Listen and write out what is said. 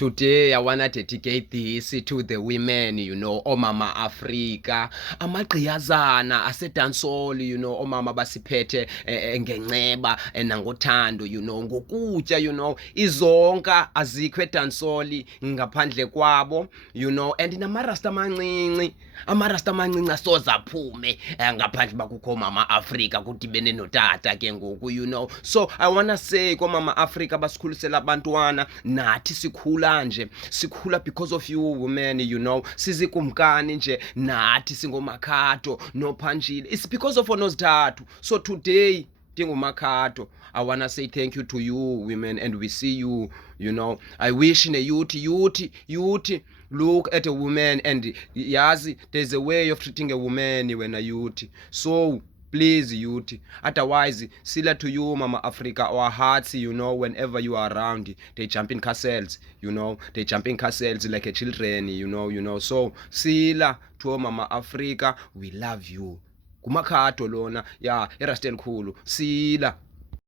Today I wanna dedicate this to the women, omama Africa, amagqiyazana asedansoli, omama basiphethe ngenceba nangothando, ngokutya, izonka azikho edansoli ngaphandle kwabo, and namarasta amancinci asoze aphume ngaphandle bakukho omama Africa kudibene notata ke ngoku, so I wanna say komama Africa basikhulisela abantwana, nathi sikhula nje, sikhula because of you women, sizikumkani nje, nathi singoMakhado noPhanjile, it's because of Onosithathu. So today ndinguMakhado, I wanna say thank you to you women, and we see you, I wish in a youth look at a woman and yazi there's a way of treating a woman when a youth. So please youth, otherwise sila to you mama Africa, our hearts, whenever you are around, they jump in castles, they jump in castles like a children, so sila to mama Africa, we love you. Kumakhado lona, ya irasta elikhulu, sila.